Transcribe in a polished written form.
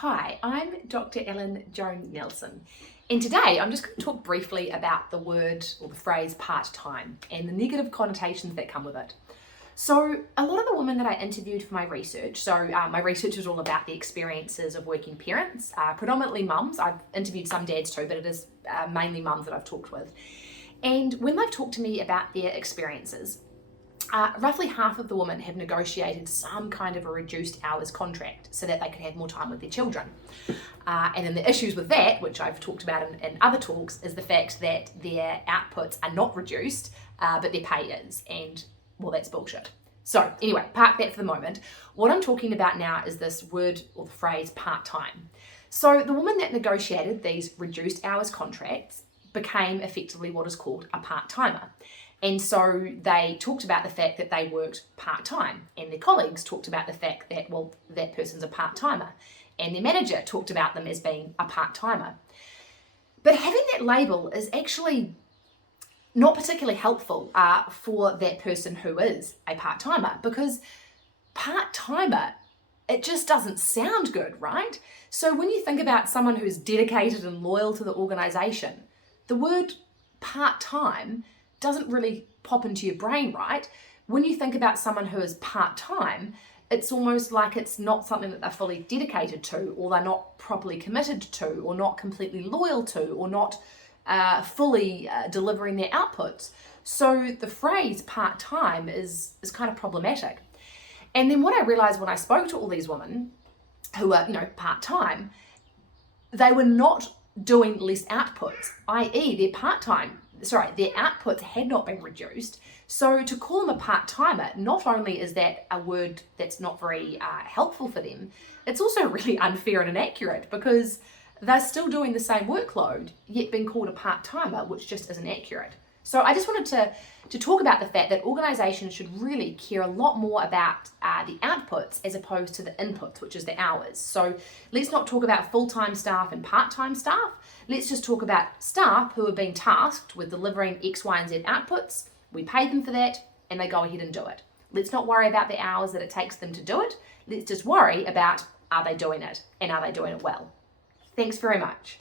Hi, I'm Dr. Joan Nelson, and today I'm just going to talk briefly about the word or the phrase part-time and the negative connotations that come with it. So a lot of the women that I interviewed for my research, my research is all about the experiences of working parents, predominantly mums. I've interviewed some dads too, but it is mainly mums that I've talked with. And when they've talked to me about their experiences, roughly half of the women have negotiated some kind of a reduced hours contract so that they could have more time with their children. And then the issues with that, which I've talked about in other talks, is the fact that their outputs are not reduced, but their pay is. And well, that's bullshit. So anyway, park that for the moment. What I'm talking about now is this word or the phrase part-time. So the woman that negotiated these reduced hours contracts became effectively what is called a part-timer. And so they talked about the fact that they worked part-time, and their colleagues talked about the fact that, well, that person's a part-timer, and their manager talked about them as being a part-timer. But having that label is actually not particularly helpful for that person who is a part-timer, because part-timer, it just doesn't sound good, right? So when you think about someone who is dedicated and loyal to the organization, the word part-time doesn't really pop into your brain, right? When you think about someone who is part-time, it's almost like it's not something that they're fully dedicated to, or they're not properly committed to, or not completely loyal to, or not fully delivering their outputs. So the phrase part-time is kind of problematic. And then what I realized when I spoke to all these women who are, part-time, they were not doing less outputs, i.e. their outputs had not been reduced. So to call them a part-timer, not only is that a word that's not very helpful for them, it's also really unfair and inaccurate, because they're still doing the same workload, yet being called a part-timer, which just isn't accurate. So I just wanted to talk about the fact that organizations should really care a lot more about the outputs as opposed to the inputs, which is the hours. So let's not talk about full-time staff and part-time staff. Let's just talk about staff who are being tasked with delivering X, Y, and Z outputs. We pay them for that, and they go ahead and do it. Let's not worry about the hours that it takes them to do it. Let's just worry about, are they doing it, and are they doing it well? Thanks very much.